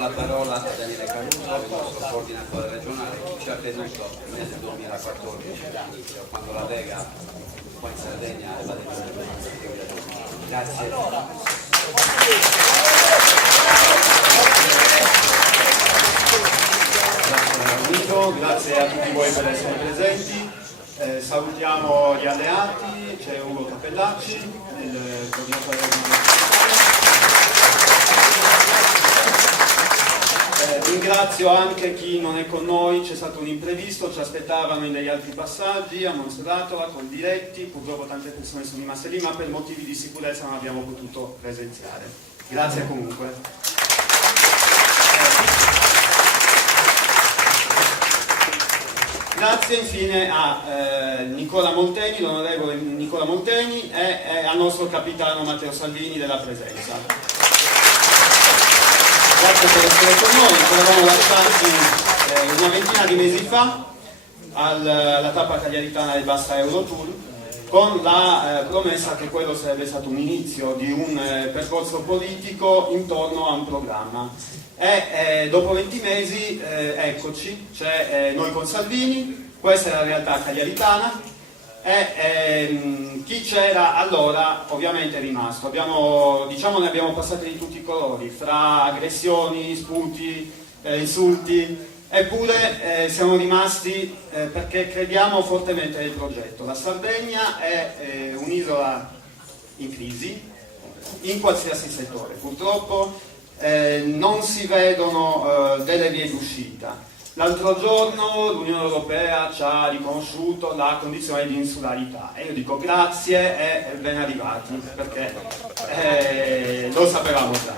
la parola a Daniele Caruso, il nostro coordinatore regionale, che ci ha tenuto nel mese 2014 all'inizio, quando la Lega qua in Sardegna aveva detto. Grazie. Grazie a tutti voi per essere presenti. Salutiamo gli alleati, c'è Ugo Capellacci, il coordinatore regionale. Ringrazio anche chi non è con noi, c'è stato un imprevisto, ci aspettavano in degli altri passaggi a Monserratola con diretti, purtroppo tante persone sono rimaste lì, ma per motivi di sicurezza non abbiamo potuto presenziare. Grazie comunque. Grazie infine a Nicola Molteni, l'onorevole Nicola Molteni e al nostro capitano Matteo Salvini della presenza. Grazie per essere con noi, ci eravamo lasciati una ventina di mesi fa alla tappa cagliaritana del Basta Eurotour con la promessa che quello sarebbe stato un inizio di un percorso politico intorno a un programma. E dopo 20 mesi eccoci, c'è noi con Salvini, questa è la realtà cagliaritana e chi c'era allora ovviamente è rimasto. Ne abbiamo passati di tutti i colori, fra aggressioni, sputi, insulti, eppure siamo rimasti perché crediamo fortemente nel progetto. La Sardegna è un'isola in crisi in qualsiasi settore, purtroppo non si vedono delle vie d'uscita. L'altro giorno l'Unione Europea ci ha riconosciuto la condizione di insularità e io dico grazie e ben arrivati, perché lo sapevamo già.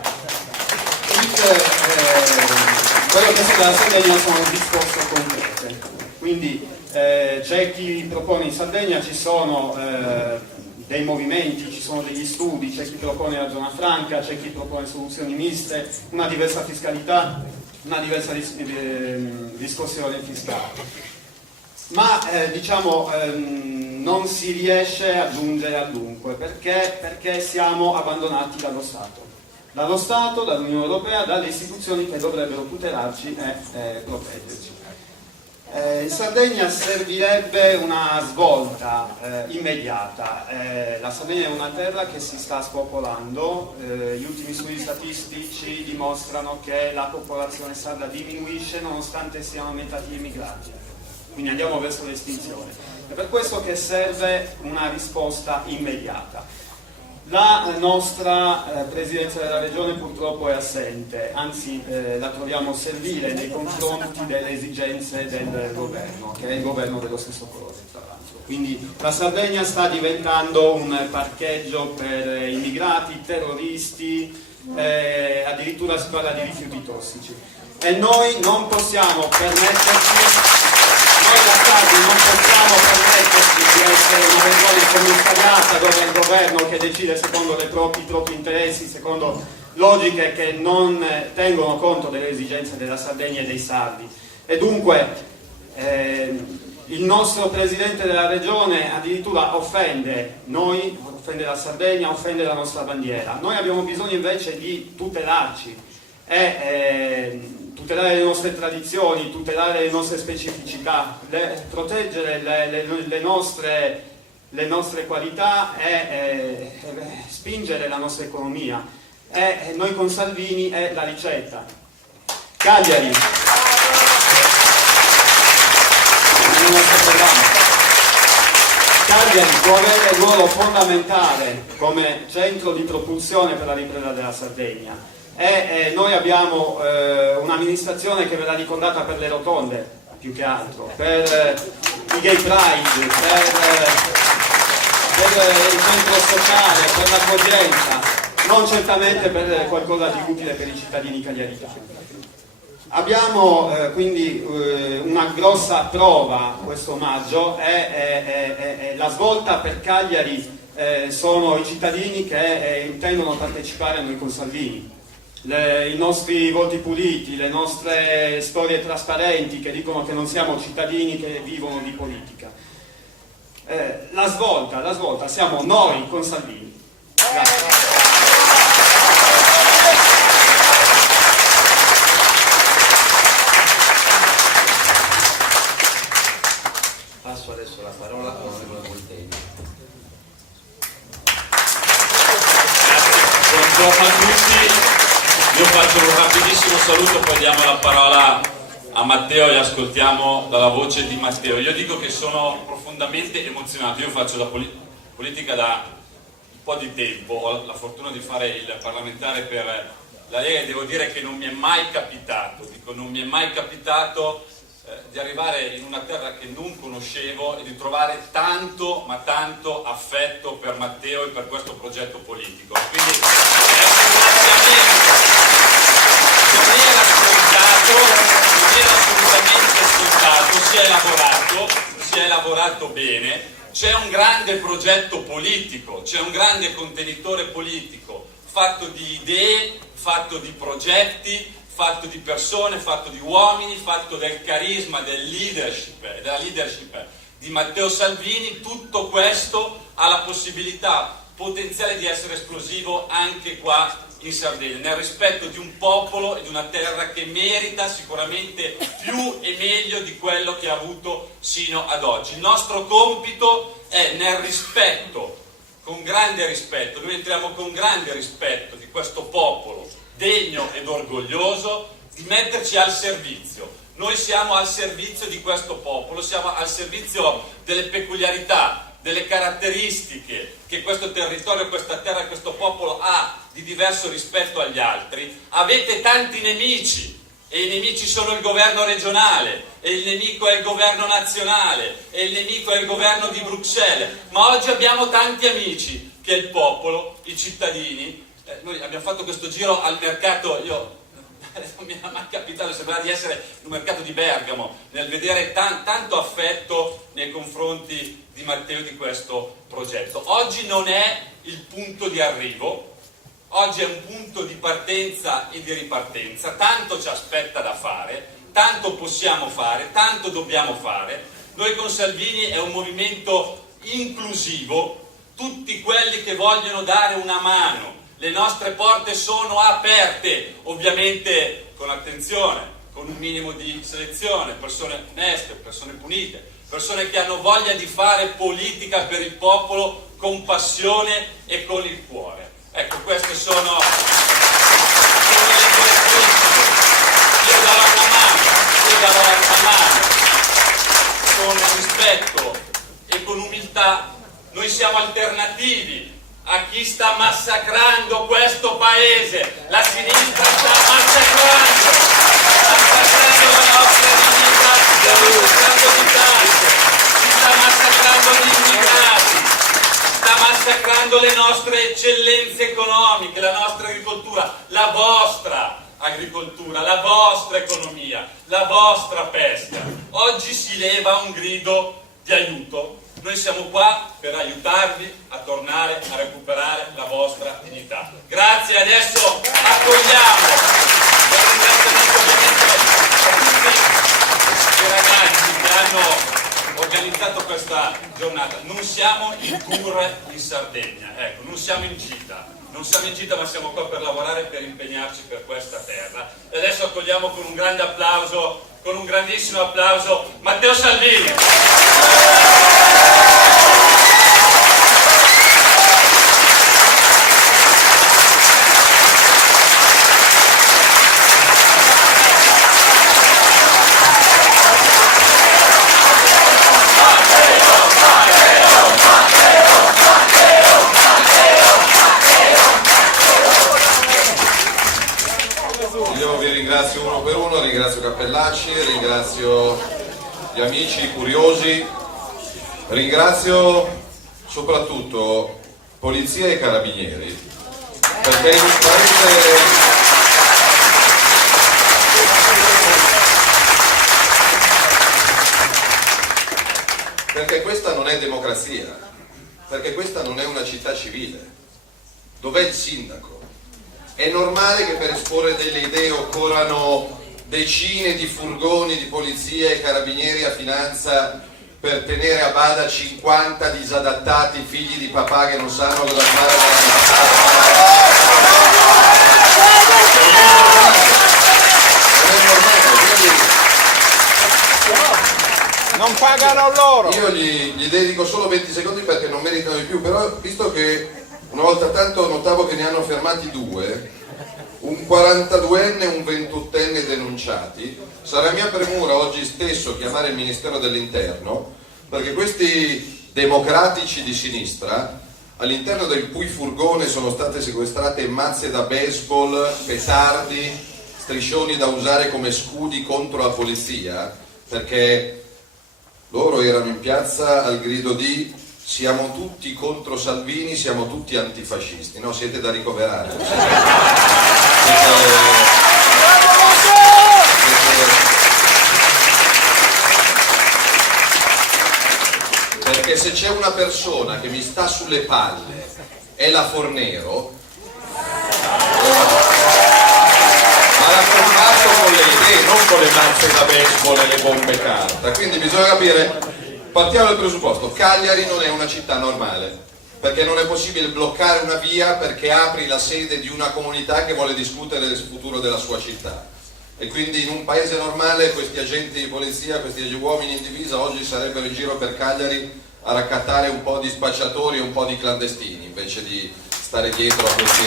Quello che serve alla Sardegna sono risposte concrete, quindi c'è chi propone in Sardegna, ci sono dei movimenti, ci sono degli studi, c'è chi propone la zona franca, c'è chi propone soluzioni miste, una diversa fiscalità, una diversa riscossione fiscale, ma non si riesce a giungere al dunque perché siamo abbandonati dallo Stato, dall'Unione Europea, dalle istituzioni che dovrebbero tutelarci e proteggerci. In Sardegna servirebbe una svolta immediata. La Sardegna è una terra che si sta spopolando, gli ultimi studi statistici dimostrano che la popolazione sarda diminuisce nonostante siano aumentati gli immigrati, quindi andiamo verso l'estinzione. È per questo che serve una risposta immediata. La nostra Presidenza della Regione purtroppo è assente, anzi la troviamo servile nei confronti delle esigenze del governo, che è il governo dello stesso colore tra l'altro. Quindi la Sardegna sta diventando un parcheggio per immigrati, terroristi, addirittura si parla di rifiuti tossici. E noi non possiamo permetterci... Noi da Stati non possiamo permetterci di essere una regione commissariata dove è il governo che decide secondo i propri interessi, secondo logiche che non tengono conto delle esigenze della Sardegna e dei sardi. E dunque il nostro Presidente della Regione addirittura offende noi, offende la Sardegna, offende la nostra bandiera. Noi abbiamo bisogno invece di tutelarci e tutelare le nostre tradizioni, tutelare le nostre specificità, proteggere le nostre qualità e spingere la nostra economia. E noi con Salvini è la ricetta. Cagliari. Cagliari può avere un ruolo fondamentale come centro di propulsione per la ripresa della Sardegna. E noi abbiamo un'amministrazione che verrà ricordata per le rotonde, più che altro, per i gay pride, per il centro sociale, per l'accoglienza, non certamente per qualcosa di utile per i cittadini cagliaritani. Abbiamo quindi una grossa prova questo maggio e la svolta per Cagliari sono i cittadini che intendono partecipare a noi con Salvini. I nostri voti puliti, le nostre storie trasparenti che dicono che non siamo cittadini che vivono di politica. La svolta siamo noi con Salvini. Grazie. Buongiorno a tutti, io faccio un rapidissimo saluto, poi diamo la parola a Matteo e ascoltiamo dalla voce di Matteo. Io dico che sono profondamente emozionato, io faccio la politica da un po' di tempo, ho la fortuna di fare il parlamentare per la Lega e devo dire che non mi è mai capitato, di arrivare in una terra che non conoscevo e di trovare tanto, ma tanto affetto per Matteo e per questo progetto politico. Quindi è un ringraziamento, non era assolutamente scontato, si è lavorato bene, c'è un grande progetto politico, c'è un grande contenitore politico fatto di idee, fatto di progetti, fatto di persone, fatto di uomini, fatto del carisma, della leadership di Matteo Salvini. Tutto questo ha la possibilità potenziale di essere esplosivo anche qua in Sardegna, nel rispetto di un popolo e di una terra che merita sicuramente più e meglio di quello che ha avuto sino ad oggi. Il nostro compito è nel rispetto, con grande rispetto, noi entriamo con grande rispetto di questo popolo degno ed orgoglioso, di metterci al servizio. Noi siamo al servizio di questo popolo, siamo al servizio delle peculiarità, delle caratteristiche che questo territorio, questa terra, questo popolo ha di diverso rispetto agli altri. Avete tanti nemici e i nemici sono il governo regionale e il nemico è il governo nazionale e il nemico è il governo di Bruxelles, ma oggi abbiamo tanti amici che è il popolo, i cittadini. Noi abbiamo fatto questo giro al mercato, non mi è mai capitato, sembrava di essere in un mercato di Bergamo, nel vedere tanto affetto nei confronti di Matteo e di questo progetto. Oggi non è il punto di arrivo, oggi è un punto di partenza e di ripartenza, tanto ci aspetta da fare, tanto possiamo fare, tanto dobbiamo fare. Noi con Salvini è un movimento inclusivo, tutti quelli che vogliono dare una mano, le nostre porte sono aperte, ovviamente con attenzione, con un minimo di selezione, persone oneste, persone punite, persone che hanno voglia di fare politica per il popolo con passione e con il cuore. Ecco, queste sono le caratteristiche. Io darò una mano, con rispetto e con umiltà. Noi siamo alternativi a chi sta massacrando questo paese. La sinistra sta massacrando la nostra dignità, sta massacrando l'Italia, si sta massacrando gli immigrati, sta massacrando le nostre eccellenze economiche, la nostra agricoltura, la vostra agricoltura, la vostra economia, la vostra pesca. Oggi si leva un grido di aiuto. Noi siamo qua per aiutarvi a tornare a recuperare la vostra dignità. Grazie, adesso accogliamo un ringraziamento ovviamente a tutti i ragazzi che hanno organizzato questa giornata. Non siamo in tour in Sardegna, ecco, non siamo in gita, ma siamo qua per lavorare e per impegnarci per questa terra. E adesso accogliamo con un grande applauso, con un grandissimo applauso, Matteo Salvini. Io vi ringrazio uno per uno, ringrazio Cappellacci, ringrazio gli amici curiosi, ringrazio soprattutto polizia e carabinieri, perché in un paese perché questa non è democrazia, perché questa non è una città civile. Dov'è il sindaco? È normale che per esporre delle idee occorrano decine di furgoni di polizia e carabinieri a finanza per tenere a bada 50 disadattati figli di papà che non sanno cosa fare dalla non è normale, quindi non pagano loro. io gli dedico solo 20 secondi perché non meritano di più, però visto che una volta tanto notavo che che ne hanno fermati 2, un 42enne e un 28enne denunciati. Sarà mia premura oggi stesso chiamare il Ministero dell'Interno, perché questi democratici di sinistra, all'interno del cui furgone sono state sequestrate mazze da baseball, petardi, striscioni da usare come scudi contro la polizia, perché loro erano in piazza al grido di siamo tutti contro Salvini, siamo tutti antifascisti. No, siete da ricoverare. Perché se c'è una persona che mi sta sulle palle è la Fornero, ma l'ha combatto con le idee, non con le mazze da baseball e le bombe carta. Quindi bisogna capire, partiamo dal presupposto: Cagliari non è una città normale, perché non è possibile bloccare una via perché apri la sede di una comunità che vuole discutere del futuro della sua città. E quindi in un paese normale questi agenti di polizia, questi uomini in divisa oggi sarebbero in giro per Cagliari a raccattare un po' di spacciatori e un po' di clandestini invece di stare dietro a questi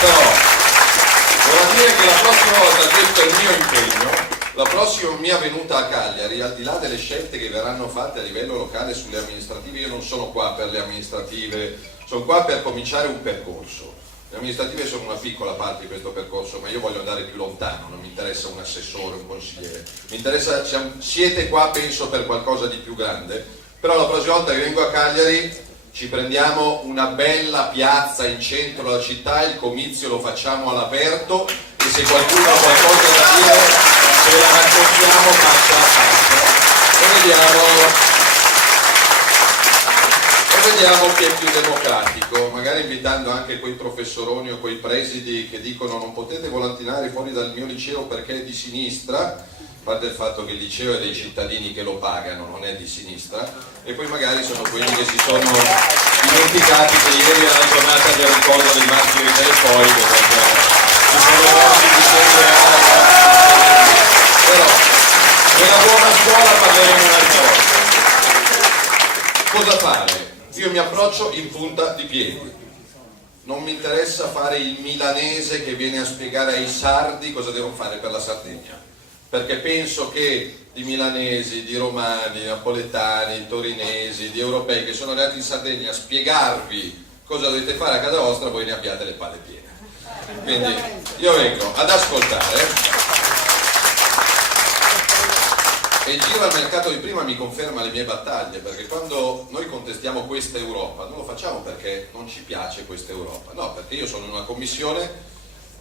però vorrà dire che la prossima volta, questo è il mio impegno, la prossima mia venuta a Cagliari, al di là delle scelte che verranno fatte a livello locale sulle amministrative, io non sono qua per le amministrative, sono qua per cominciare un percorso. Le amministrative sono una piccola parte di questo percorso, ma io voglio andare più lontano, non mi interessa un assessore, un consigliere, mi interessa, siete qua penso per qualcosa di più grande, però la prossima volta che vengo a Cagliari ci prendiamo una bella piazza in centro alla città, il comizio lo facciamo all'aperto e se qualcuno ha qualcosa da dire se la raccontiamo faccia a faccia e vediamo chi è più democratico, magari invitando anche quei professoroni o quei presidi che dicono non potete volantinare fuori dal mio liceo perché è di sinistra, a parte il fatto che il liceo è dei cittadini che lo pagano, non è di sinistra, e poi magari sono quelli che si sono dimenticati che ieri era la giornata del ricordo dei martiri delle foibe, perché ci sono morti di sangue però nella buona scuola parleremo un'altra volta. Cosa fare? Io mi approccio in punta di piedi, non mi interessa fare il milanese che viene a spiegare ai sardi cosa devono fare per la Sardegna, perché penso che di milanesi, di romani, di napoletani, di torinesi, di europei che sono arrivati in Sardegna a spiegarvi cosa dovete fare a casa vostra, voi ne abbiate le palle piene. Quindi io vengo ad ascoltare e il giro al mercato di prima mi conferma le mie battaglie, perché quando noi contestiamo questa Europa non lo facciamo perché non ci piace questa Europa, no, perché io sono in una commissione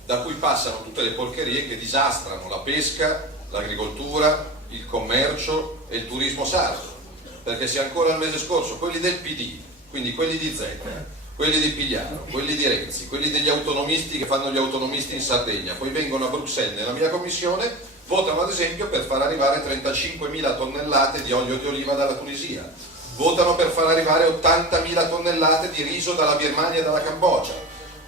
da cui passano tutte le porcherie che disastrano la pesca, l'agricoltura, il commercio e il turismo sardo, perché se ancora il mese scorso quelli del PD, quindi quelli di Zecca, quelli di Pigliaro, quelli di Renzi, quelli degli autonomisti che fanno gli autonomisti in Sardegna, poi vengono a Bruxelles nella mia commissione, votano ad esempio per far arrivare 35.000 tonnellate di olio di oliva dalla Tunisia, votano per far arrivare 80.000 tonnellate di riso dalla Birmania e dalla Cambogia,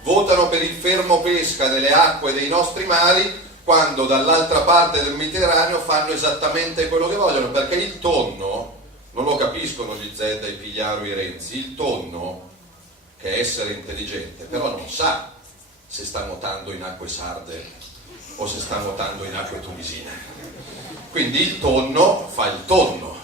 votano per il fermo pesca delle acque dei nostri mari, quando dall'altra parte del Mediterraneo fanno esattamente quello che vogliono, perché il tonno, non lo capiscono gli Zedda, i Pigliaro, i Renzi, il tonno, che è essere intelligente, però non sa se sta nuotando in acque sarde o se sta nuotando in acque tunisine. Quindi il tonno fa il tonno.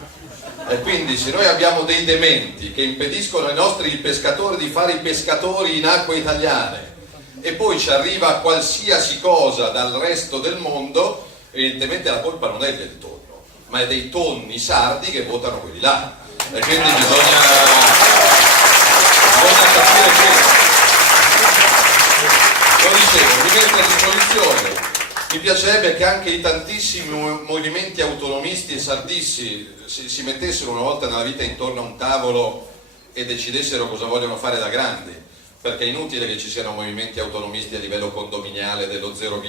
E quindi se noi abbiamo dei dementi che impediscono ai nostri pescatori di fare i pescatori in acque italiane e poi ci arriva qualsiasi cosa dal resto del mondo, evidentemente la colpa non è del tonno, ma è dei tonni sardi che votano quelli là. E quindi bisogna capire che lo dicevo, mi metto a disposizione. Mi piacerebbe che anche i tantissimi movimenti autonomisti e sardisti si mettessero una volta nella vita intorno a un tavolo e decidessero cosa vogliono fare da grandi, perché è inutile che ci siano movimenti autonomisti a livello condominiale dello 0,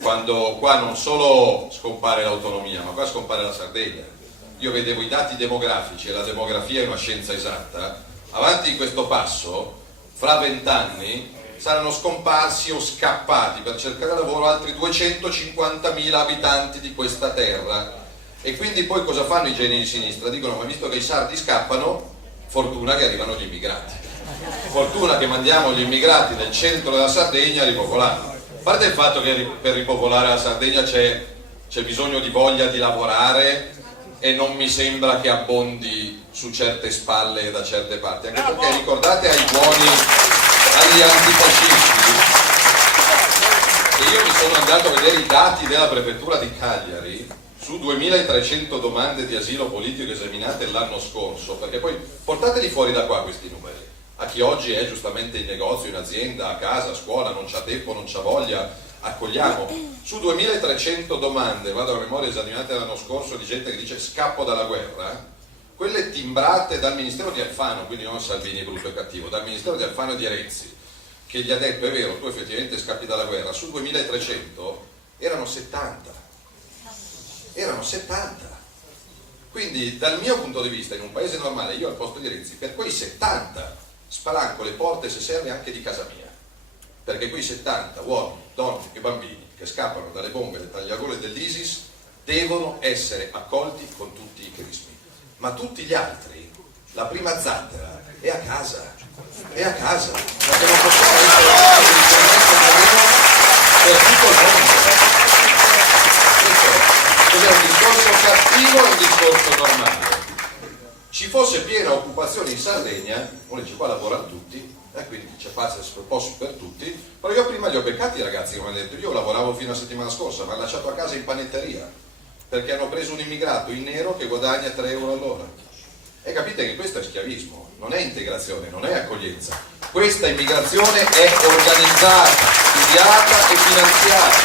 quando qua non solo scompare l'autonomia, ma qua scompare la Sardegna. Io vedevo i dati demografici e la demografia è una scienza esatta, avanti in questo passo, fra 20 anni saranno scomparsi o scappati per cercare lavoro altri 250.000 abitanti di questa terra. E quindi poi cosa fanno i geni di sinistra? Dicono: ma visto che i sardi scappano, fortuna che arrivano gli immigrati. Fortuna che mandiamo gli immigrati nel centro della Sardegna a ripopolarla. A parte il fatto che per ripopolare la Sardegna c'è bisogno di voglia di lavorare e non mi sembra che abbondi su certe spalle e da certe parti, anche perché ricordate agli antifascisti, che io mi sono andato a vedere i dati della prefettura di Cagliari su 2300 domande di asilo politico esaminate l'anno scorso, perché poi portateli fuori da qua questi numeri, a chi oggi è giustamente in negozio, in azienda, a casa, a scuola, non c'ha tempo, non c'ha voglia, accogliamo. Su 2300 domande, vado a memoria, esaminate l'anno scorso, di gente che dice scappo dalla guerra, quelle timbrate dal Ministero di Alfano, quindi non Salvini brutto e cattivo, dal Ministero di Alfano e di Renzi, che gli ha detto è vero, tu effettivamente scappi dalla guerra, su 2300 erano 70. Quindi dal mio punto di vista, in un paese normale, io al posto di Renzi, per quei 70 spalanco le porte, se serve, anche di casa mia, perché quei 70 uomini, donne e bambini che scappano dalle bombe e dai tagliagole dell'ISIS devono essere accolti con tutti i crismi, ma tutti gli altri, la prima zattera è a casa, perché non possiamo essere per tutto il mondo. Questo è un discorso cattivo e un discorso normale. Ci fosse piena occupazione in Sardegna, uno dice qua lavorano tutti, quindi c'è posto per tutti, però io prima li ho beccati i ragazzi che mi hanno detto, io lavoravo fino a settimana scorsa, mi hanno lasciato a casa in panetteria, perché hanno preso un immigrato in nero che guadagna 3 euro all'ora. E capite che questo è schiavismo, non è integrazione, non è accoglienza. Questa immigrazione è organizzata, studiata e finanziata,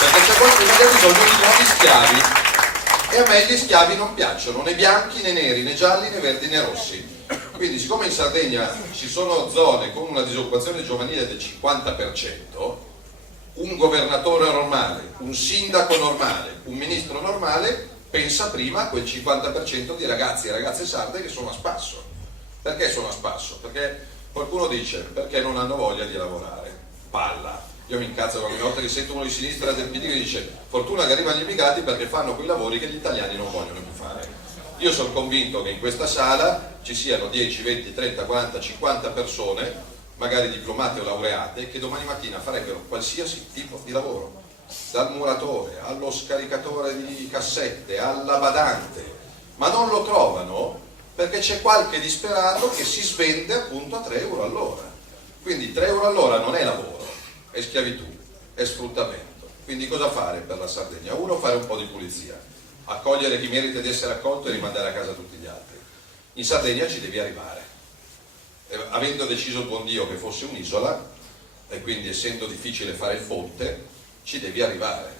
perché c'è qualcuno che ha bisogno di nuovi schiavi. E a me gli schiavi non piacciono, né bianchi né neri, né gialli né verdi né rossi. Quindi siccome in Sardegna ci sono zone con una disoccupazione giovanile del 50%, un governatore normale, un sindaco normale, un ministro normale pensa prima a quel 50% di ragazzi e ragazze sarde che sono a spasso. Perché sono a spasso? Perché qualcuno dice perché non hanno voglia di lavorare. Palla. Io mi incazzo ogni volta che sento uno di sinistra del PD che dice fortuna che arrivano gli immigrati perché fanno quei lavori che gli italiani non vogliono più fare. Io sono convinto che in questa sala ci siano 10, 20, 30, 40, 50 persone, magari diplomate o laureate, che domani mattina farebbero qualsiasi tipo di lavoro, dal muratore allo scaricatore di cassette, alla badante, ma non lo trovano perché c'è qualche disperato che si svende appunto a 3 euro all'ora. Quindi 3 euro all'ora non è lavoro, è schiavitù, è sfruttamento. Quindi cosa fare per la Sardegna? Uno, fare un po' di pulizia, accogliere chi merita di essere accolto e rimandare a casa tutti gli altri. In Sardegna ci devi arrivare, avendo deciso il buon Dio che fosse un'isola e quindi essendo difficile fare il ponte, ci devi arrivare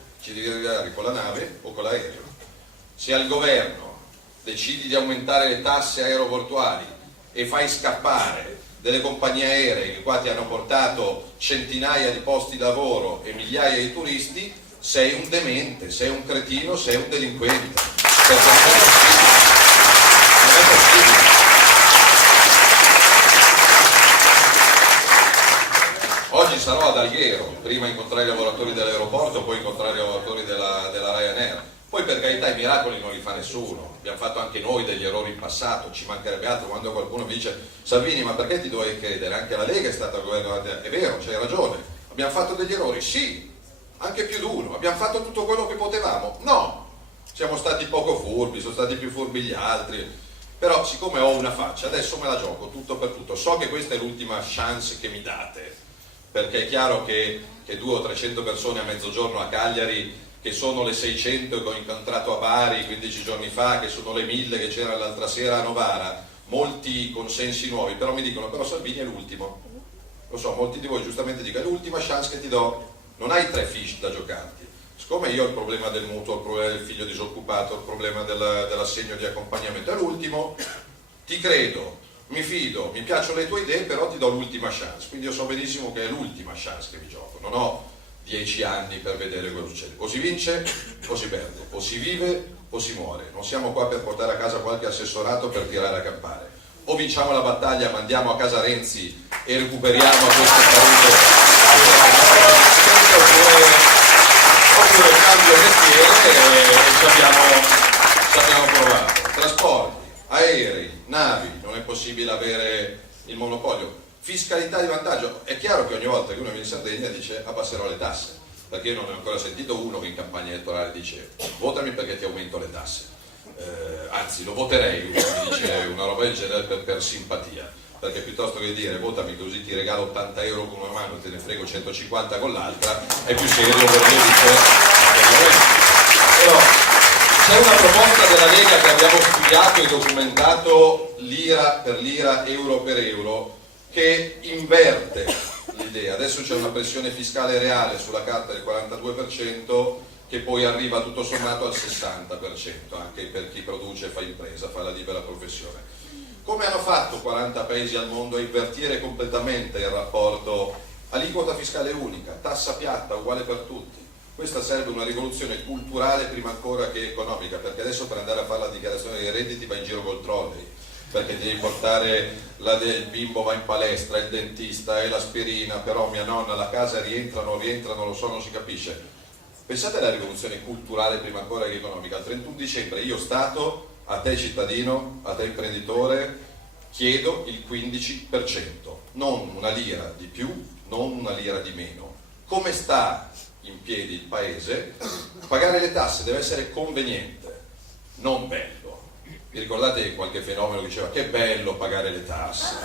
con la nave o con l'aereo. Se al governo decidi di aumentare le tasse aeroportuali e fai scappare delle compagnie aeree che qua ti hanno portato centinaia di posti di lavoro e migliaia di turisti, sei un demente, sei un cretino, sei un delinquente. Perché non è possibile. Oggi sarò ad Alghero, prima incontrare i lavoratori dell'aeroporto, poi incontrare i lavoratori della Ryanair. Poi per carità i miracoli non li fa nessuno, abbiamo fatto anche noi degli errori in passato, ci mancherebbe altro quando qualcuno mi dice Salvini ma perché ti dovevi credere? Anche la Lega è stata al governo, è vero, c'hai ragione, abbiamo fatto degli errori, sì, anche più di uno, abbiamo fatto tutto quello che potevamo? No, siamo stati poco furbi, sono stati più furbi gli altri, però siccome ho una faccia adesso me la gioco tutto per tutto, so che questa è l'ultima chance che mi date, perché è chiaro che 200 o 300 persone a mezzogiorno a Cagliari, che sono le 600 che ho incontrato a Bari 15 giorni fa, che sono le 1000 che c'era l'altra sera a Novara, molti consensi nuovi, però mi dicono però Salvini è l'ultimo, lo so, molti di voi giustamente dicono è l'ultima chance che ti do, non hai 3 fish da giocarti, siccome io ho il problema del mutuo, il problema del figlio disoccupato, il problema dell'assegno di accompagnamento, è l'ultimo, ti credo, mi fido, mi piacciono le tue idee, però ti do l'ultima chance, quindi io so benissimo che è l'ultima chance che mi gioco, non ho 10 anni per vedere cosa succede, o si vince o si perde, o si vive o si muore, non siamo qua per portare a casa qualche assessorato per tirare a campare, o vinciamo la battaglia, mandiamo a casa Renzi e recuperiamo a questo paese, oppure cambio mestiere e ci abbiamo provato. Trasporti, aerei, navi, non è possibile avere il monopolio. Fiscalità di vantaggio, è chiaro che ogni volta che uno viene in Sardegna dice abbasserò le tasse, perché io non ho ancora sentito uno che in campagna elettorale dice votami perché ti aumento le tasse, anzi lo voterei uno che dice una roba del genere per simpatia, perché piuttosto che dire votami così ti regalo 80 euro con una mano e te ne frego 150 con l'altra, è più serio perché dice però c'è una proposta della Lega che abbiamo studiato e documentato lira per lira, euro per euro, che inverte l'idea. Adesso c'è una pressione fiscale reale sulla carta del 42% che poi arriva tutto sommato al 60%, anche per chi produce e fa impresa, fa la libera professione. Come hanno fatto 40 paesi al mondo a invertire completamente il rapporto? Aliquota fiscale unica, tassa piatta, uguale per tutti. Questa sarebbe una rivoluzione culturale prima ancora che economica, perché adesso per andare a fare la dichiarazione dei redditi va in giro col trolley, perché devi portare il bimbo va in palestra, il dentista e l'aspirina, però mia nonna la casa rientra, non lo so, non si capisce. Pensate alla rivoluzione culturale prima ancora che economica. Il 31 dicembre io Stato, a te cittadino, a te imprenditore, chiedo il 15%, non una lira di più, non una lira di meno. Come sta in piedi il paese? Pagare le tasse deve essere conveniente, non bello. Vi ricordate che qualche fenomeno diceva che bello pagare le tasse?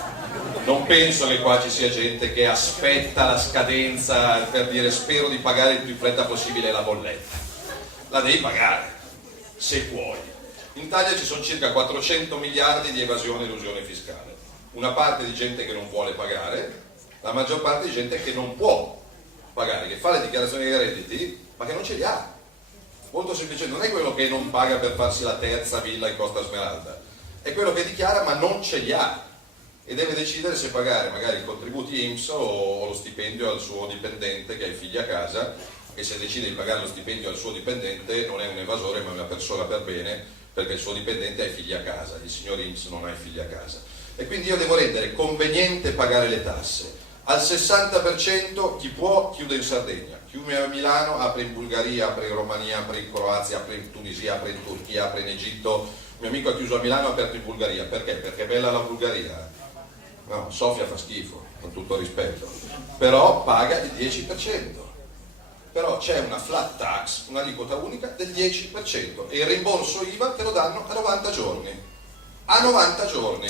Non penso che qua ci sia gente che aspetta la scadenza per dire spero di pagare il più in fretta possibile la bolletta. La devi pagare, se puoi. In Italia ci sono circa 400 miliardi di evasione e elusione fiscale. Una parte di gente che non vuole pagare, la maggior parte di gente che non può pagare, che fa le dichiarazioni dei redditi ma che non ce li ha. Molto semplicemente, non è quello che non paga per farsi la terza villa in Costa Smeralda, è quello che dichiara ma non ce li ha e deve decidere se pagare magari i contributi INPS o lo stipendio al suo dipendente che ha i figli a casa, e se decide di pagare lo stipendio al suo dipendente non è un evasore ma è una persona per bene, perché il suo dipendente ha i figli a casa, il signor INPS non ha i figli a casa. E quindi io devo rendere conveniente pagare le tasse. Al 60% chi può chiude in Sardegna, chiude a Milano, apre in Bulgaria, apre in Romania, apre in Croazia, apre in Tunisia, apre in Turchia, apre in Egitto. Mio amico ha chiuso a Milano, ha aperto in Bulgaria. Perché? Perché è bella la Bulgaria? No, Sofia fa schifo, con tutto rispetto. Però paga il 10%. Però c'è una flat tax, un'aliquota unica del 10% e il rimborso IVA te lo danno a 90 giorni. A 90 giorni,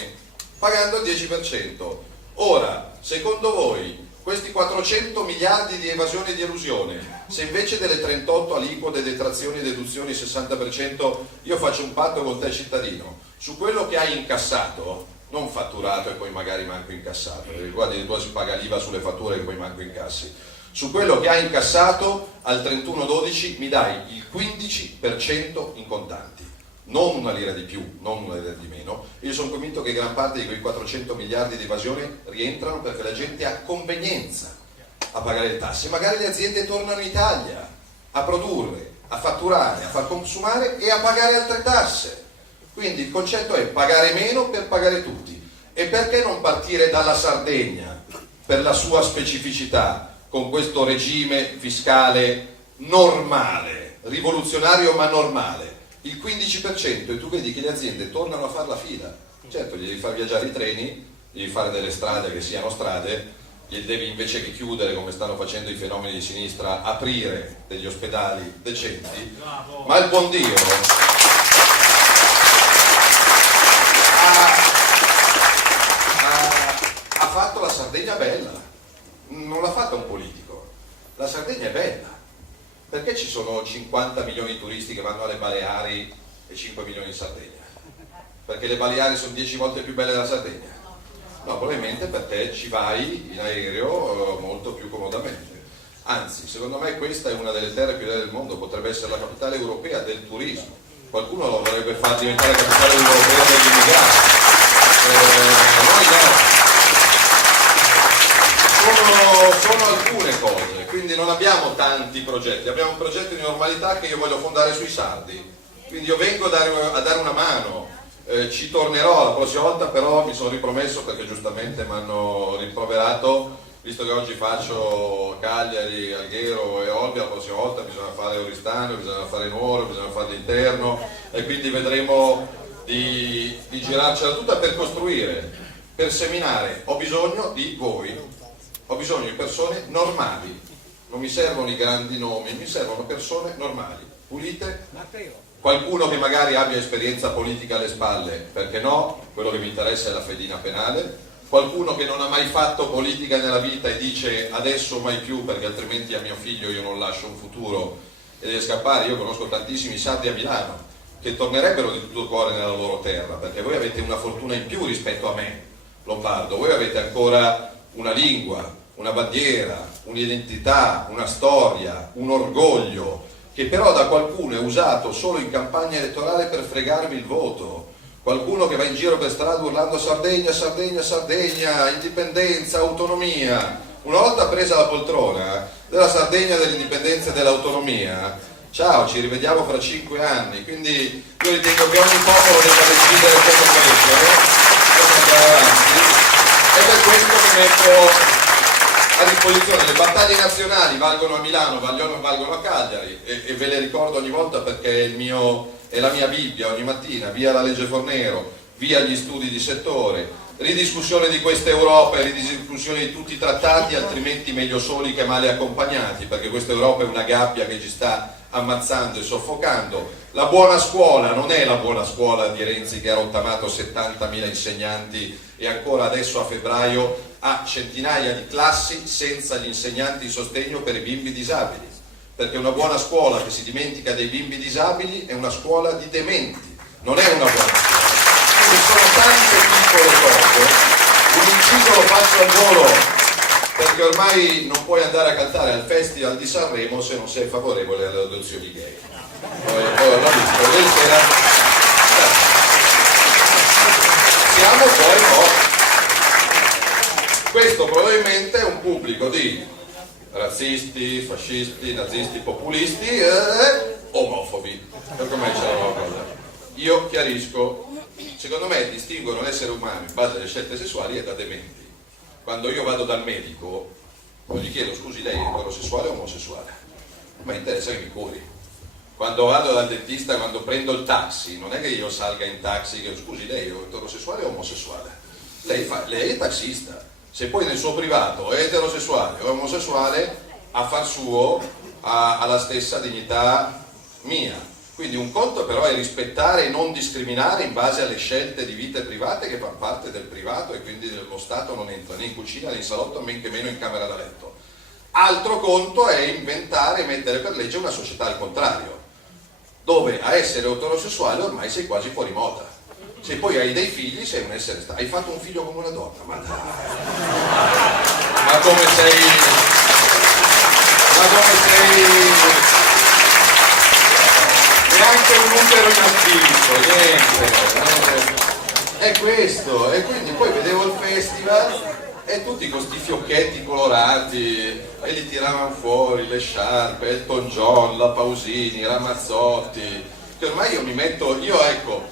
pagando il 10%. Ora, secondo voi, questi 400 miliardi di evasione e di elusione, se invece delle 38 aliquote, detrazioni e deduzioni 60%, io faccio un patto con te cittadino, su quello che hai incassato, non fatturato e poi magari manco incassato, perché qua addirittura si paga l'IVA sulle fatture che poi manco incassi, su quello che hai incassato al 31/12 mi dai il 15% in contanti. Non una lira di più, non una lira di meno. Io sono convinto che gran parte di quei 400 miliardi di evasione rientrano perché la gente ha convenienza a pagare le tasse. Magari le aziende tornano in Italia a produrre, a fatturare, a far consumare e a pagare altre tasse. Quindi il concetto è pagare meno per pagare tutti. E perché non partire dalla Sardegna per la sua specificità con questo regime fiscale normale, rivoluzionario ma normale? Il 15% e tu vedi che le aziende tornano a fare la fila. Certo, gli devi far viaggiare i treni, gli devi fare delle strade che siano strade, gli devi invece che chiudere come stanno facendo i fenomeni di sinistra, aprire degli ospedali decenti. Ma il buon Dio ha fatto la Sardegna bella, non l'ha fatta un politico, la Sardegna è bella. Perché ci sono 50 milioni di turisti che vanno alle Baleari e 5 milioni in Sardegna? Perché le Baleari sono 10 volte più belle della Sardegna? No, probabilmente perché ci vai in aereo molto più comodamente. Anzi, secondo me questa è una delle terre più belle del mondo, potrebbe essere la capitale europea del turismo. Qualcuno lo vorrebbe far diventare la capitale europea degli immigrati. Noi no. Sono alcune cose, quindi non abbiamo tanti progetti, abbiamo un progetto di normalità che io voglio fondare sui sardi, quindi io vengo a dare una mano, ci tornerò la prossima volta, però mi sono ripromesso perché giustamente mi hanno rimproverato, visto che oggi faccio Cagliari, Alghero e Olbia, la prossima volta bisogna fare Oristano, bisogna fare Nuoro, bisogna fare l'interno e quindi vedremo di girarcela tutta per costruire per seminare ho bisogno di voi, ho bisogno di persone normali, non mi servono i grandi nomi, mi servono persone normali, pulite, qualcuno che magari abbia esperienza politica alle spalle, perché no, quello che mi interessa è la fedina penale, qualcuno che non ha mai fatto politica nella vita e dice adesso mai più perché altrimenti a mio figlio io non lascio un futuro e deve scappare. Io conosco tantissimi sardi a Milano che tornerebbero di tutto cuore nella loro terra, perché voi avete una fortuna in più rispetto a me, lombardo, voi avete ancora una lingua, una bandiera, un'identità, una storia, un orgoglio, che però da qualcuno è usato solo in campagna elettorale per fregarvi il voto. Qualcuno che va in giro per strada urlando Sardegna, Sardegna, Sardegna, indipendenza, autonomia. Una volta presa la poltrona della Sardegna, dell'indipendenza e dell'autonomia, ciao, ci rivediamo fra 5 anni. Quindi io ritengo che ogni popolo debba decidere come andare avanti, e per questo mi metto a disposizione. Le battaglie nazionali valgono a Milano, valgono a Cagliari, e ve le ricordo ogni volta perché è la mia Bibbia ogni mattina: via la legge Fornero, via gli studi di settore, ridiscussione di questa Europa e ridiscussione di tutti i trattati, altrimenti meglio soli che male accompagnati, perché questa Europa è una gabbia che ci sta ammazzando e soffocando. La buona scuola non è la buona scuola di Renzi che ha rottamato 70.000 insegnanti e ancora adesso a febbraio ha centinaia di classi senza gli insegnanti di sostegno per i bimbi disabili, perché una buona scuola che si dimentica dei bimbi disabili è una scuola di dementi, non è una buona scuola. Quindi sono tante piccole cose. Un inciso lo faccio al volo, perché ormai non puoi andare a cantare al Festival di Sanremo se non sei favorevole alle adozioni gay. Poi l'ho visto ieri sera. Siamo poi morti. Questo probabilmente è un pubblico di razzisti, fascisti, nazisti, populisti e omofobi, perché ormai c'è la nuova cosa. Io chiarisco, secondo me distinguono l'essere umano in base alle scelte sessuali e da dementi. Quando io vado dal medico non gli chiedo scusi lei è eterosessuale o omosessuale, ma interessa che mi curi. Quando vado dal dentista, quando prendo il taxi, non è che io salga in taxi e scusi lei è eterosessuale o omosessuale, lei è taxista. Se poi nel suo privato è eterosessuale o omosessuale, a far suo ha la stessa dignità mia. Quindi un conto però è rispettare e non discriminare in base alle scelte di vite private che fanno parte del privato, e quindi lo Stato non entra né in cucina né in salotto, men che meno in camera da letto. Altro conto è inventare e mettere per legge una società al contrario, dove a essere eterosessuale ormai sei quasi fuori moda. Se poi hai dei figli sei un essere stato. Hai fatto un figlio come una donna, ma dai, ma come sei neanche un utero in affitto, niente. È questo. E quindi poi vedevo il festival e tutti con sti fiocchetti colorati e li tiravano fuori, le sciarpe, Elton John, la Pausini, Ramazzotti, che ormai io mi metto, ecco,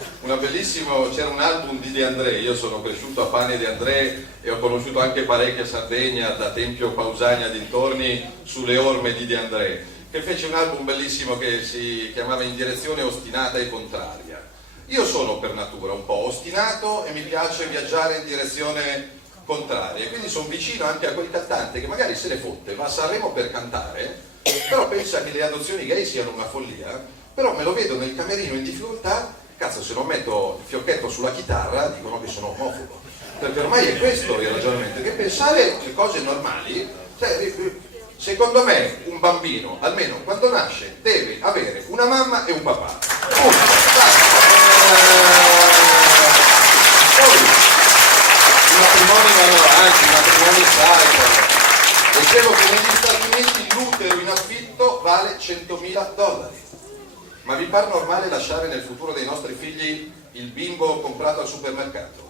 c'era un album di De André, io sono cresciuto a Pane De André e ho conosciuto anche parecchia Sardegna, da Tempio Pausania dintorni, sulle orme di De André, che fece un album bellissimo che si chiamava In direzione ostinata e contraria. Io sono per natura un po' ostinato e mi piace viaggiare in direzione contraria, quindi sono vicino anche a quel cantante che magari se ne fotte, va a Sanremo per cantare, però pensa che le adozioni gay siano una follia, però me lo vedo nel camerino in difficoltà, cazzo, se non metto il fiocchetto sulla chitarra dicono che sono omofobo, perché ormai è questo il ragionamento, che pensare le cose normali, cioè, secondo me un bambino almeno quando nasce deve avere una mamma e un papà, poi i matrimoni vanno avanti, i matrimoni salgono. Dicevo che negli Stati Uniti l'utero in affitto vale $100.000. Ma vi pare normale lasciare nel futuro dei nostri figli il bimbo comprato al supermercato?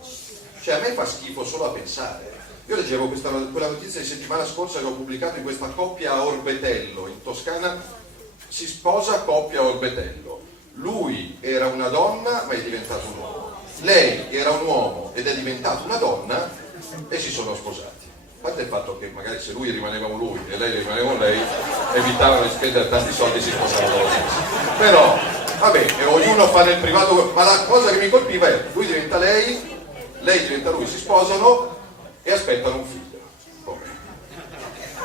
Cioè a me fa schifo solo a pensare. Io leggevo quella notizia di settimana scorsa che ho pubblicato in questa coppia a Orbetello, in Toscana, si sposa coppia a Orbetello. Lui era una donna ma è diventato un uomo. Lei era un uomo ed è diventata una donna e si sono sposati. A parte il fatto che magari se lui rimaneva un lui e lei rimaneva un lei, evitavano di spendere tanti soldi e si sposavano lo stesso. Però, vabbè, ognuno fa nel privato, ma la cosa che mi colpiva è lui diventa lei lei diventa lui, si sposano e aspettano un figlio. Come?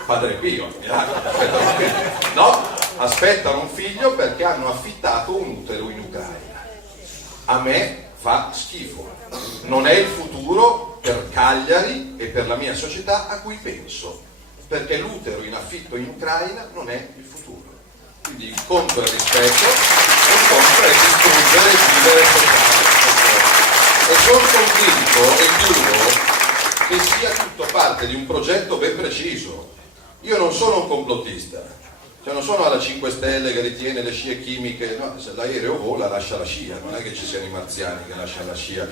Padre Pio, miracolo, aspettano un figlio. No, aspettano un figlio perché hanno affittato un utero in Ucraina. A me fa schifo. Non è il futuro per Cagliari e per la mia società a cui penso, perché l'utero in affitto in Ucraina non è il futuro. Quindi il conto è il rispetto, il conto è distruggere il vivere sociale. E sono convinto, e chiudo, che sia tutto parte di un progetto ben preciso. Io non sono un complottista, cioè non sono alla 5 Stelle che ritiene le scie chimiche, no, se l'aereo vola lascia la scia, non è che ci siano i marziani che lasciano la scia,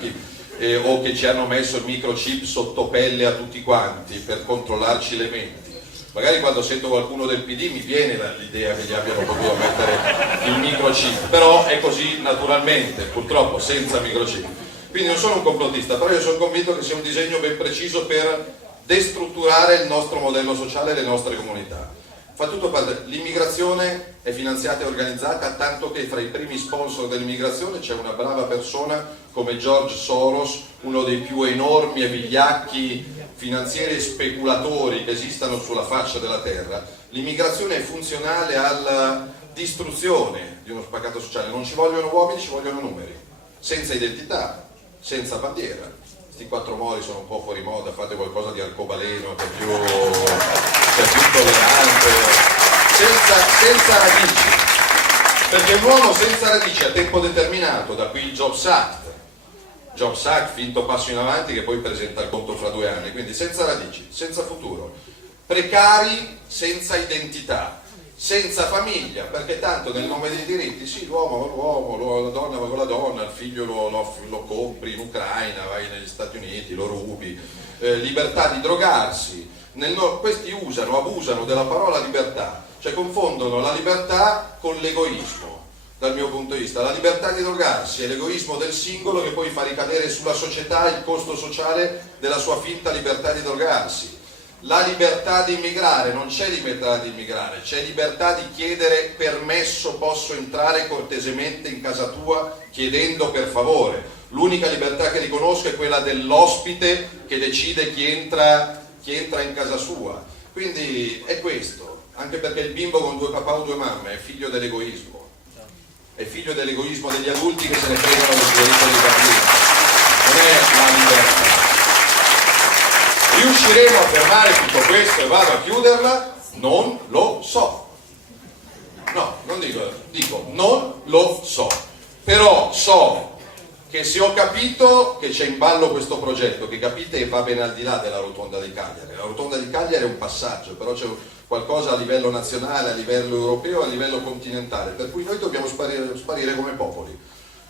o che ci hanno messo il microchip sotto pelle a tutti quanti per controllarci le menti. Magari quando sento qualcuno del PD mi viene l'idea che gli abbiano potuto mettere il microchip, però è così naturalmente, purtroppo senza microchip. Quindi non sono un complottista, però io sono convinto che sia un disegno ben preciso per destrutturare il nostro modello sociale e le nostre comunità. Fa tutto parte. L'immigrazione è finanziata e organizzata, tanto che fra i primi sponsor dell'immigrazione c'è una brava persona come George Soros, uno dei più enormi e vigliacchi finanzieri e speculatori che esistano sulla faccia della terra. L'immigrazione è funzionale alla distruzione di uno spaccato sociale. Non ci vogliono uomini, ci vogliono numeri, senza identità, senza bandiera. Questi 4 mori sono un po' fuori moda, fate qualcosa di arcobaleno che è più tollerante, senza radici, perché un uomo senza radici a tempo determinato, da qui il Jobs Act finto passo in avanti che poi presenta il conto fra 2 anni, quindi senza radici, senza futuro, precari senza identità, senza famiglia, perché tanto nel nome dei diritti, sì, l'uomo va l'uomo, la donna va con la donna, il figlio lo compri in Ucraina, vai negli Stati Uniti, lo rubi, libertà di drogarsi, questi abusano della parola libertà, cioè confondono la libertà con l'egoismo, dal mio punto di vista. La libertà di drogarsi è l'egoismo del singolo che poi fa ricadere sulla società il costo sociale della sua finta libertà di drogarsi. La libertà di immigrare, non c'è libertà di immigrare, c'è libertà di chiedere permesso, posso entrare cortesemente in casa tua chiedendo per favore. L'unica libertà che riconosco è quella dell'ospite che decide chi entra in casa sua. Quindi è questo, anche perché il bimbo con 2 papà o 2 mamme è figlio dell'egoismo, è figlio dell'egoismo degli adulti che se ne fregano del diritto dei bambini, non è la libertà. Riusciremo a fermare tutto questo e vado a chiuderla? Non lo so. No, non dico non lo so. Però so che se ho capito che c'è in ballo questo progetto, che capite e va ben al di là della rotonda di Cagliari. La rotonda di Cagliari è un passaggio, però c'è qualcosa a livello nazionale, a livello europeo, a livello continentale, per cui noi dobbiamo sparire come popoli.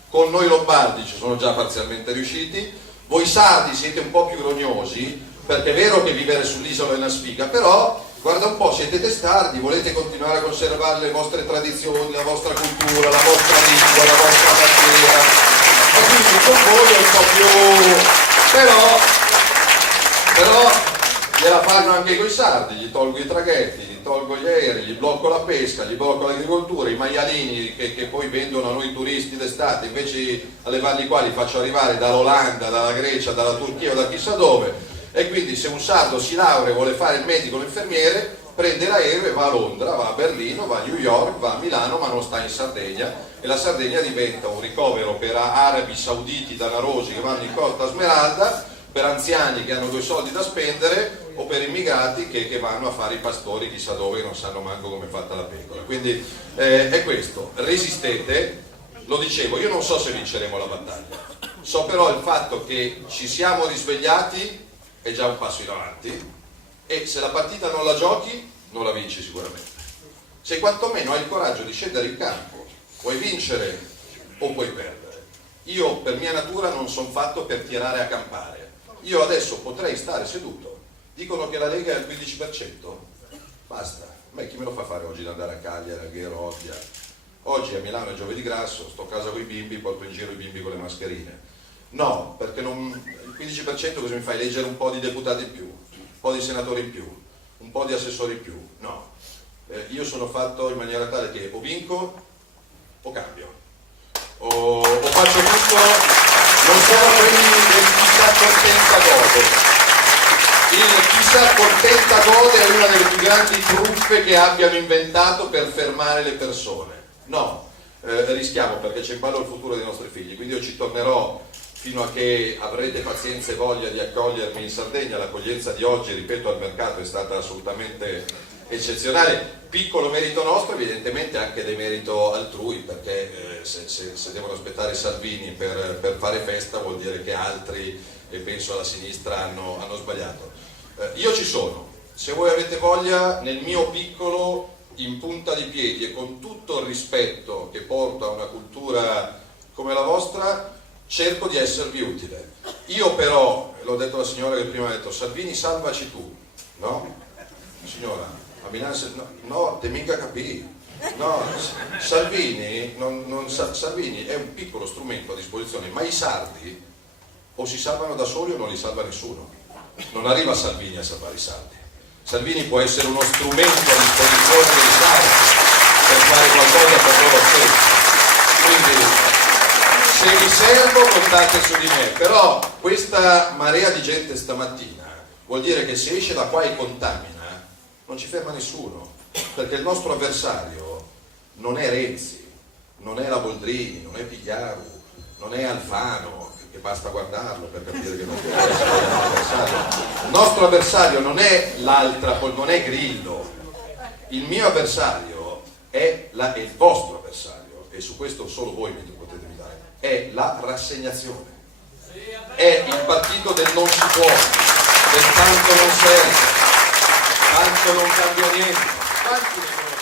Con noi lombardi ci sono già parzialmente riusciti, voi sardi siete un po' più rognosi, perché è vero che vivere sull'isola è una sfiga, però guarda un po', siete testardi, volete continuare a conservare le vostre tradizioni, la vostra cultura, la vostra lingua, la vostra bandiera, e quindi con voi è un po' più... però gliela fanno anche coi sardi, gli tolgo i traghetti, gli tolgo gli aerei, gli blocco la pesca, gli blocco l'agricoltura, i maialini che poi vendono a noi turisti d'estate, invece di allevarli qua li faccio arrivare dall'Olanda, dalla Grecia, dalla Turchia o da chissà dove. E quindi se un sardo si laurea e vuole fare il medico o l'infermiere, prende l'aereo e va a Londra, va a Berlino, va a New York, va a Milano, ma non sta in Sardegna, e la Sardegna diventa un ricovero per arabi sauditi danarosi che vanno in Costa Smeralda, per anziani che hanno 2 soldi da spendere, o per immigrati che vanno a fare i pastori chissà dove, non sanno manco come è fatta la pecora. Quindi è questo, resistete, lo dicevo, io non so se vinceremo la battaglia, so però il fatto che ci siamo risvegliati è già un passo in avanti, e se la partita non la giochi non la vinci sicuramente. Se quantomeno hai il coraggio di scendere in campo, puoi vincere o puoi perdere. Io per mia natura non sono fatto per tirare a campare, io adesso potrei stare seduto, dicono che la Lega è al 15%, basta, ma chi me lo fa fare oggi di andare a Cagliari, a Ghero, Olbia? Oggi a Milano è giovedì grasso, sto a casa con i bimbi, porto in giro i bimbi con le mascherine. No, perché il 15% cosa mi fai? Leggere un po' di deputati in più, un po' di senatori in più, un po' di assessori in più? No, io sono fatto in maniera tale che o vinco o cambio, o faccio tutto non sono quelli del chi s'accontenta gode. Il chi s'accontenta gode è una delle più grandi truffe che abbiano inventato per fermare le persone. No, rischiamo, perché c'è in ballo il futuro dei nostri figli, quindi io ci tornerò fino a che avrete pazienza e voglia di accogliermi in Sardegna. L'accoglienza di oggi, ripeto, al mercato è stata assolutamente eccezionale. Piccolo merito nostro, evidentemente anche demerito altrui, perché se devono aspettare Salvini per fare festa vuol dire che altri, e penso alla sinistra, hanno sbagliato. Io ci sono, se voi avete voglia, nel mio piccolo, in punta di piedi e con tutto il rispetto che porto a una cultura come la vostra, cerco di esservi utile. Io però, l'ho detto alla signora che prima ha detto, Salvini salvaci tu, no? Signora, a Milano, no, te mica capì. No, Salvini, Salvini è un piccolo strumento a disposizione, ma i sardi o si salvano da soli o non li salva nessuno. Non arriva Salvini a salvare i sardi. Salvini può essere uno strumento a disposizione dei sardi per fare qualcosa per loro stessi. Quindi, se vi servo, contate su di me. Però questa marea di gente stamattina vuol dire che se esce da qua e contamina, non ci ferma nessuno, perché il nostro avversario non è Renzi, non è la Boldrini, non è Pigliaru, non è Alfano, che basta guardarlo per capire che non è l'avversario. Il nostro avversario non è l'altra, non è Grillo. Il mio avversario è il vostro avversario, e su questo solo voi mi potete aiutare, è la rassegnazione. È il partito del non si può, del tanto non serve, tanto non cambia niente. Quanti ne